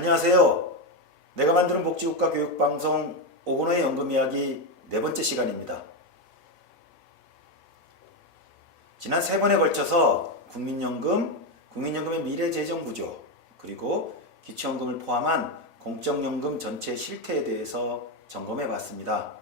안녕하세요. 내가 만드는 복지국가 교육방송 오건호의 연금이야기 네 번째 시간입니다. 지난 세 번에 걸쳐서 국민연금, 국민연금의 미래재정구조, 그리고 기초연금을 포함한 공적연금 전체 실태에 대해서 점검해 봤습니다.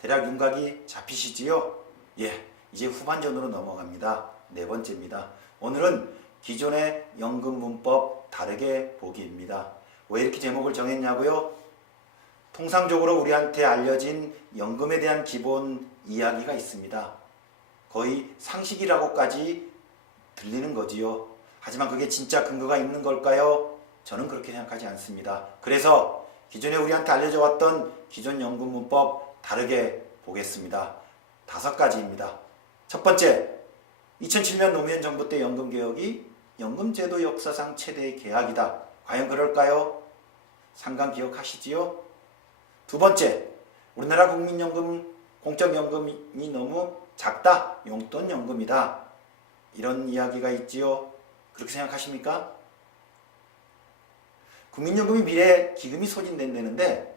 대략 윤곽이 잡히시지요? 예, 이제 후반전으로 넘어갑니다. 네 번째입니다. 오늘은 기존의 연금 문법 다르게 보기입니다. 왜 이렇게 제목을 정했냐고요? 통상적으로 우리한테 알려진 연금에 대한 기본 이야기가 있습니다. 거의 상식이라고까지 들리는 거지요. 하지만 그게 진짜 근거가 있는 걸까요? 저는 그렇게 생각하지 않습니다. 그래서 기존에 우리한테 알려져 왔던 기존 연금 문법 다르게 보겠습니다. 5가지입니다. 첫 번째, 2007년 노무현 정부 때 연금개혁이 연금제도 역사상 최대의 개혁이다. 과연 그럴까요? 상강 기억하시지요? 두 번째, 우리나라 국민연금, 공적연금이 너무 작다. 용돈연금이다. 이런 이야기가 있지요. 그렇게 생각하십니까? 국민연금이 미래 기금이 소진된다는데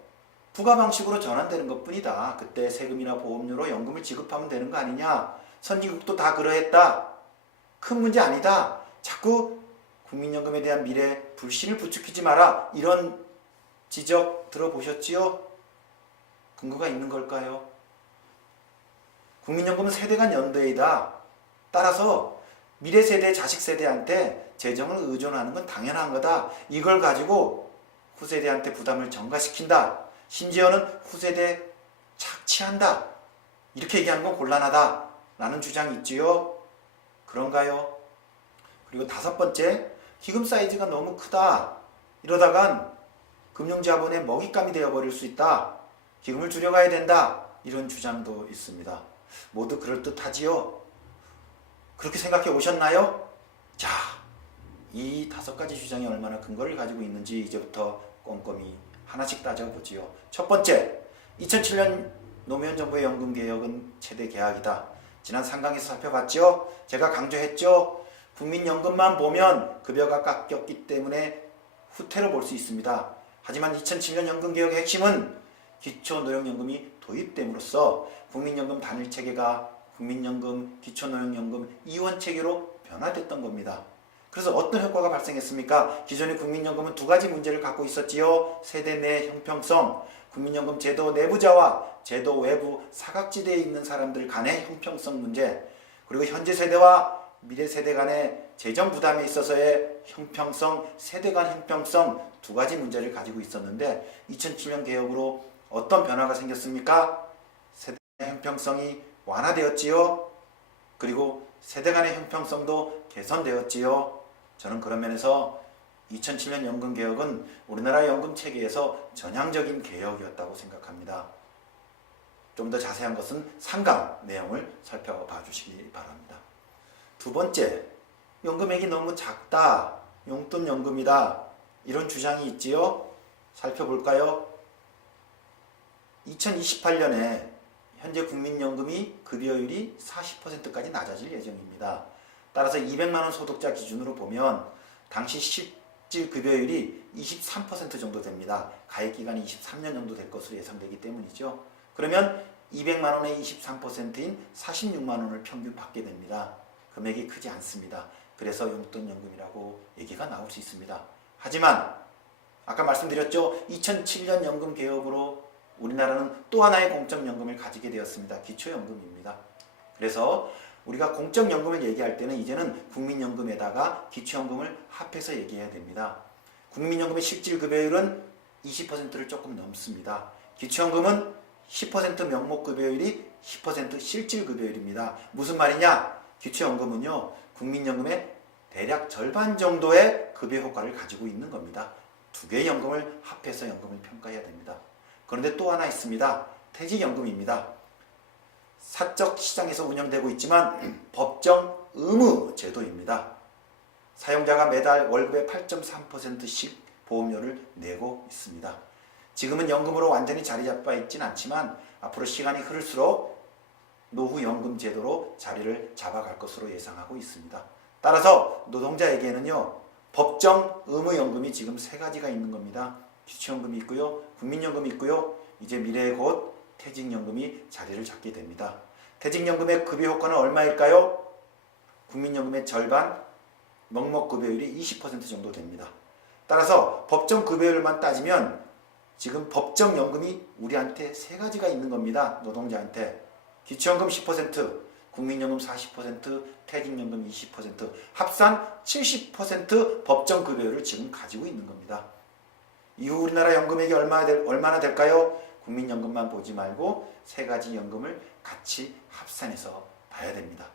부가 방식으로 전환되는 것뿐이다. 그때 세금이나 보험료로 연금을 지급하면 되는 거 아니냐. 선진국도 다 그러했다. 큰 문제 아니다. 자꾸 국민연금에 대한 미래 불신을 부추기지 마라. 이런 지적 들어보셨지요? 근거가 있는 걸까요? 국민연금은 세대 간 연대이다. 따라서 미래 세대, 자식 세대한테 재정을 의존하는 건 당연한 거다. 이걸 가지고 후세대한테 부담을 전가시킨다. 심지어는 후세대 착취한다. 이렇게 얘기하는 건 곤란하다. 라는 주장이 있지요. 그런가요? 그리고 5번째, 기금 사이즈가 너무 크다. 이러다간 금융자본의 먹잇감이 되어버릴 수 있다. 기금을 줄여가야 된다. 이런 주장도 있습니다. 모두 그럴듯하지요? 그렇게 생각해 오셨나요? 자, 이 5가지 주장이 얼마나 근거를 가지고 있는지 이제부터 꼼꼼히 하나씩 따져보지요. 첫 번째, 2007년 노무현 정부의 연금개혁은 최대 개혁이다. 지난 상강에서 살펴봤죠? 제가 강조했죠? 국민연금만 보면 급여가 깎였기 때문에 후퇴로 볼 수 있습니다. 하지만 2007년 연금개혁의 핵심은 기초노령연금이 도입됨으로써 국민연금 단일체계가 국민연금, 기초노령연금 이원체계로 변화됐던 겁니다. 그래서 어떤 효과가 발생했습니까? 기존의 국민연금은 2가지 문제를 갖고 있었지요. 세대 내 형평성, 국민연금 제도 내부자와 제도 외부 사각지대에 있는 사람들 간의 형평성 문제, 그리고 현재 세대와 미래 세대 간의 재정 부담에 있어서의 형평성, 세대 간 형평성 2가지 문제를 가지고 있었는데 2007년 개혁으로 어떤 변화가 생겼습니까? 세대 형평성이 완화되었지요. 그리고 세대 간의 형평성도 개선되었지요. 저는 그런 면에서 2007년 연금개혁은 우리나라 연금체계에서 전향적인 개혁이었다고 생각합니다. 좀 더 자세한 것은 상강 내용을 살펴봐 주시기 바랍니다. 2번째, 연금액이 너무 작다. 용돈연금이다. 이런 주장이 있지요. 살펴볼까요? 2028년에 현재 국민연금이 급여율이 40%까지 낮아질 예정입니다. 따라서 200만원 소득자 기준으로 보면 당시 실질 급여율이 23% 정도 됩니다. 가입기간이 23년 정도 될 것으로 예상되기 때문이죠. 그러면 200만원의 23%인 46만원을 평균 받게 됩니다. 금액이 크지 않습니다. 그래서 용돈연금이라고 얘기가 나올 수 있습니다. 하지만 아까 말씀드렸죠. 2007년 연금개혁으로 우리나라는 또 하나의 공적연금을 가지게 되었습니다. 기초연금입니다. 그래서 우리가 공적연금을 얘기할 때는 이제는 국민연금에다가 기초연금을 합해서 얘기해야 됩니다. 국민연금의 실질급여율은 20%를 조금 넘습니다. 기초연금은 10% 명목급여율이 10% 실질급여율입니다. 무슨 말이냐? 기초연금은요, 국민연금의 대략 절반 정도의 급여 효과를 가지고 있는 겁니다. 2개의 연금을 합해서 연금을 평가해야 됩니다. 그런데 또 하나 있습니다. 퇴직연금입니다. 사적 시장에서 운영되고 있지만 법정 의무 제도입니다. 사용자가 매달 월급의 8.3%씩 보험료를 내고 있습니다. 지금은 연금으로 완전히 자리 잡아 있진 않지만 앞으로 시간이 흐를수록 노후연금 제도로 자리를 잡아갈 것으로 예상하고 있습니다. 따라서 노동자에게는요, 법정 의무연금이 지금 세 가지가 있는 겁니다. 기초연금이 있고요. 국민연금이 있고요. 이제 미래에 곧 퇴직연금이 자리를 잡게 됩니다. 퇴직연금의 급여 효과는 얼마일까요? 국민연금의 절반, 명목급여율이 20% 정도 됩니다. 따라서 법정 급여율만 따지면 지금 법정연금이 우리한테 세 가지가 있는 겁니다. 노동자한테. 기초연금 10%, 국민연금 40%, 퇴직연금 20%, 합산 70% 법정급여율을 지금 가지고 있는 겁니다. 이후 우리나라 연금액이 얼마나 될까요? 국민연금만 보지 말고 세 가지 연금을 같이 합산해서 봐야 됩니다.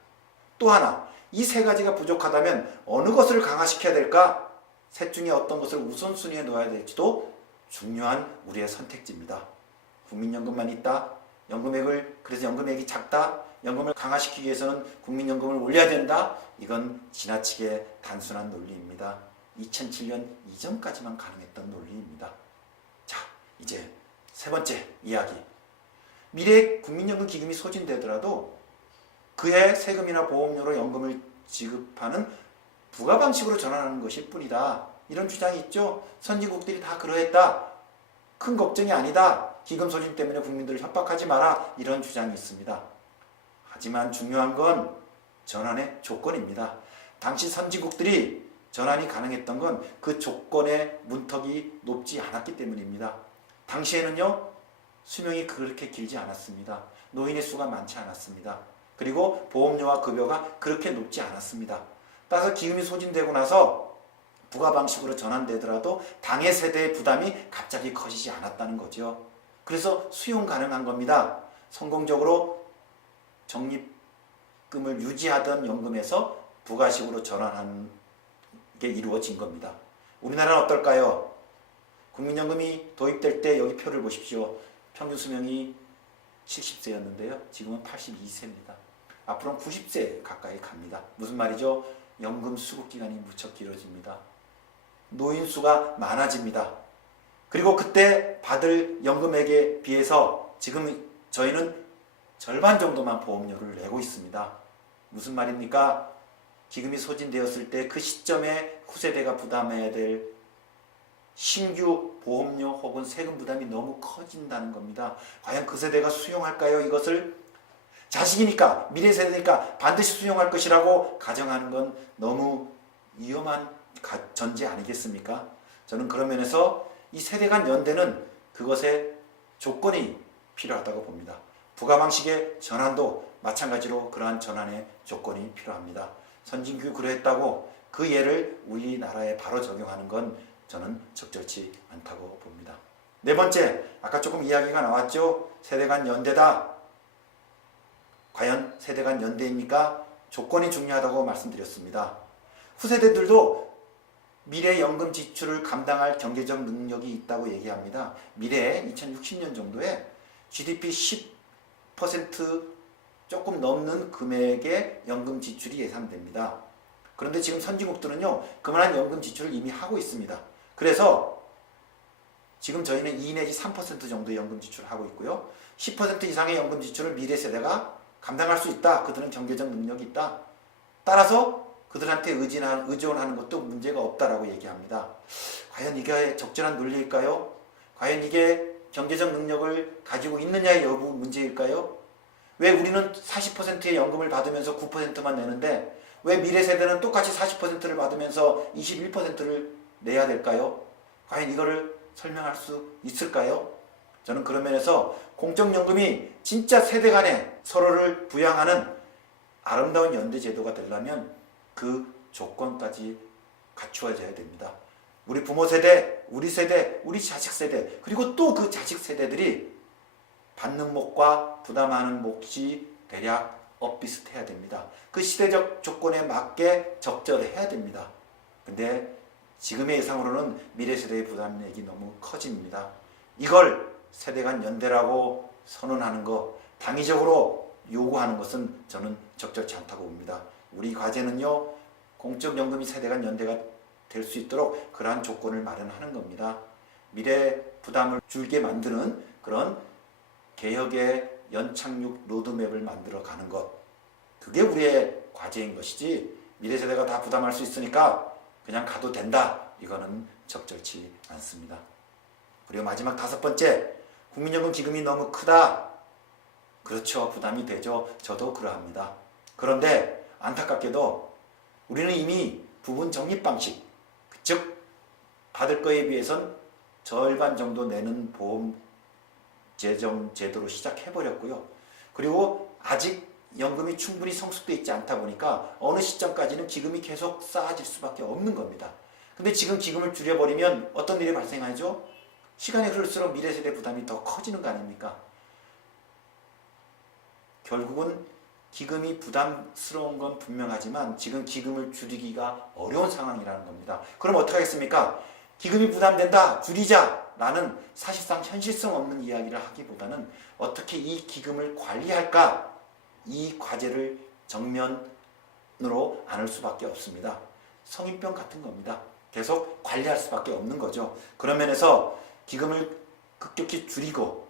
또 하나, 이 세 가지가 부족하다면 어느 것을 강화시켜야 될까? 셋 중에 어떤 것을 우선순위에 놓아야 될지도 중요한 우리의 선택지입니다. 국민연금만 있다, 그래서 연금액이 작다, 연금을 강화시키기 위해서는 국민연금을 올려야 된다. 이건 지나치게 단순한 논리입니다. 2007년 이전까지만 가능했던 논리입니다. 자, 이제 세 번째 이야기. 미래에 국민연금 기금이 소진되더라도 그해 세금이나 보험료로 연금을 지급하는 부가 방식으로 전환하는 것일 뿐이다. 이런 주장이 있죠. 선진국들이 다 그러했다. 큰 걱정이 아니다. 기금 소진 때문에 국민들을 협박하지 마라. 이런 주장이 있습니다. 하지만 중요한 건 전환의 조건입니다. 당시 선진국들이 전환이 가능했던 건 그 조건의 문턱이 높지 않았기 때문입니다. 당시에는요, 수명이 그렇게 길지 않았습니다. 노인의 수가 많지 않았습니다. 그리고 보험료와 급여가 그렇게 높지 않았습니다. 따라서 기금이 소진되고 나서 부가 방식으로 전환되더라도 당해 세대의 부담이 갑자기 커지지 않았다는 거죠. 그래서 수용 가능한 겁니다. 성공적으로 적립금을 유지하던 연금에서 부가식으로 전환하는 게 이루어진 겁니다. 우리나라는 어떨까요? 국민연금이 도입될 때 여기 표를 보십시오. 평균 수명이 70세였는데요. 지금은 82세입니다. 앞으로는 90세 가까이 갑니다. 무슨 말이죠? 연금 수급기간이 무척 길어집니다. 노인 수가 많아집니다. 그리고 그때 받을 연금액에 비해서 지금 저희는 절반 정도만 보험료를 내고 있습니다. 무슨 말입니까? 기금이 소진되었을 때 그 시점에 후세대가 부담해야 될 신규 보험료 혹은 세금 부담이 너무 커진다는 겁니다. 과연 그 세대가 수용할까요? 이것을 자식이니까, 미래 세대니까 반드시 수용할 것이라고 가정하는 건 너무 위험한 전제 아니겠습니까? 저는 그런 면에서 이 세대 간 연대는 그것의 조건이 필요하다고 봅니다. 부가 방식의 전환도 마찬가지로 그러한 전환의 조건이 필요합니다. 선진국이 그랬다고 그 예를 우리나라에 바로 적용하는 건 저는 적절치 않다고 봅니다. 네 번째, 아까 조금 이야기가 나왔죠. 세대 간 연대다. 과연 세대 간 연대입니까? 조건이 중요하다고 말씀드렸습니다. 후세대들도 미래 연금 지출을 감당할 경제적 능력이 있다고 얘기합니다. 미래에 2060년 정도에 GDP 10% 조금 넘는 금액의 연금 지출이 예상됩니다. 그런데 지금 선진국들은요, 그만한 연금 지출을 이미 하고 있습니다. 그래서 지금 저희는 2 내지 3% 정도의 연금 지출을 하고 있고요. 10% 이상의 연금 지출을 미래 세대가 감당할 수 있다. 그들은 경제적 능력이 있다. 따라서 그들한테 의존하는 것도 문제가 없다라고 얘기합니다. 과연 이게 적절한 논리일까요? 과연 이게 경제적 능력을 가지고 있느냐의 여부 문제일까요? 왜 우리는 40%의 연금을 받으면서 9%만 내는데 왜 미래 세대는 똑같이 40%를 받으면서 21%를 내야 될까요? 과연 이거를 설명할 수 있을까요? 저는 그런 면에서 공적연금이 진짜 세대 간에 서로를 부양하는 아름다운 연대 제도가 되려면 그 조건까지 갖추어져야 됩니다. 우리 부모 세대, 우리 세대, 우리 자식 세대, 그리고 또 그 자식 세대들이 받는 몫과 부담하는 몫이 대략 엇비슷해야 됩니다. 그 시대적 조건에 맞게 적절해야 됩니다. 근데 지금의 예상으로는 미래 세대의 부담액이 너무 커집니다. 이걸 세대 간 연대라고 선언하는 것, 당위적으로 요구하는 것은 저는 적절치 않다고 봅니다. 우리 과제는요, 공적연금이 세대 간 연대가 될 수 있도록 그러한 조건을 마련하는 겁니다. 미래 부담을 줄게 만드는 그런 개혁의 연착륙 로드맵을 만들어 가는 것, 그게 우리의 과제인 것이지 미래 세대가 다 부담할 수 있으니까 그냥 가도 된다. 이거는 적절치 않습니다. 그리고 마지막 5번째, 국민연금 기금이 너무 크다. 그렇죠. 부담이 되죠. 저도 그러합니다. 그런데 안타깝게도 우리는 이미 부분 적립 방식, 즉 받을 거에 비해선 절반 정도 내는 보험 재정 제도로 시작해버렸고요. 그리고 아직 연금이 충분히 성숙되어 있지 않다 보니까 어느 시점까지는 기금이 계속 쌓아질 수밖에 없는 겁니다. 근데 지금 기금을 줄여버리면 어떤 일이 발생하죠? 시간이 흐를수록 미래세대 부담이 더 커지는 거 아닙니까? 결국은 기금이 부담스러운 건 분명하지만 지금 기금을 줄이기가 어려운 상황이라는 겁니다. 그럼 어떻게 하겠습니까? 기금이 부담된다, 줄이자 라는 사실상 현실성 없는 이야기를 하기보다는 어떻게 이 기금을 관리할까? 이 과제를 정면으로 안을 수밖에 없습니다. 성인병 같은 겁니다. 계속 관리할 수밖에 없는 거죠. 그런 면에서 기금을 급격히 줄이고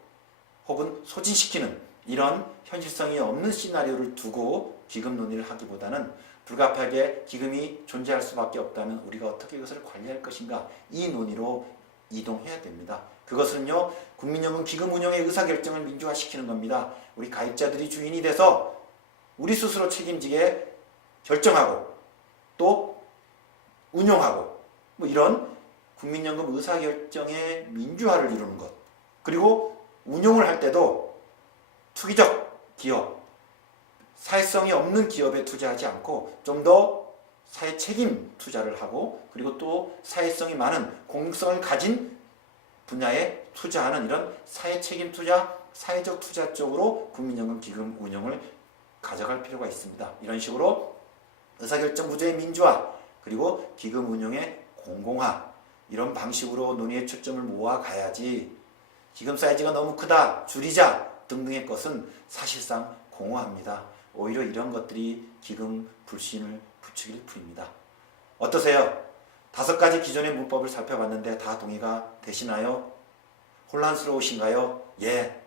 혹은 소진시키는 이런 현실성이 없는 시나리오를 두고 기금 논의를 하기보다는 불가피하게 기금이 존재할 수밖에 없다면 우리가 어떻게 이것을 관리할 것인가, 이 논의로 이동해야 됩니다. 그것은요, 국민연금 기금 운영의 의사결정을 민주화시키는 겁니다. 우리 가입자들이 주인이 돼서 우리 스스로 책임지게 결정하고 또 운용하고 뭐 이런 국민연금 의사결정의 민주화를 이루는 것, 그리고 운용을 할 때도 투기적 기업, 사회성이 없는 기업에 투자하지 않고 좀 더 사회 책임 투자를 하고, 그리고 또 사회성이 많은 공익성을 가진 분야에 투자하는 이런 사회 책임 투자, 사회적 투자 쪽으로 국민연금 기금 운영을 가져갈 필요가 있습니다. 이런 식으로 의사결정 구조의 민주화, 그리고 기금 운영의 공공화, 이런 방식으로 논의의 초점을 모아가야지 기금 사이즈가 너무 크다, 줄이자 등등의 것은 사실상 공허합니다. 오히려 이런 것들이 기금 불신을 부추길 뿐입니다. 어떠세요? 5가지 기존의 문법을 살펴봤는데 다 동의가 되시나요? 혼란스러우신가요? 예,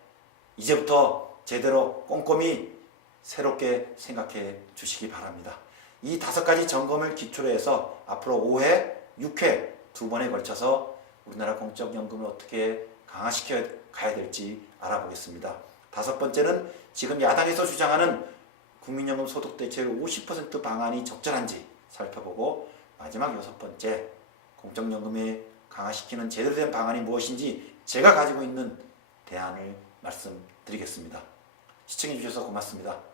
이제부터 제대로 꼼꼼히 새롭게 생각해 주시기 바랍니다. 이 5가지 점검을 기초로 해서 앞으로 5회, 6회 2번에 걸쳐서 우리나라 공적연금을 어떻게 강화시켜 가야 될지 알아보겠습니다. 5번째는 지금 야당에서 주장하는 국민연금 소득 대체율 50% 방안이 적절한지 살펴보고, 마지막 6번째, 공적연금에 강화시키는 제대로 된 방안이 무엇인지 제가 가지고 있는 대안을 말씀드리겠습니다. 시청해 주셔서 고맙습니다.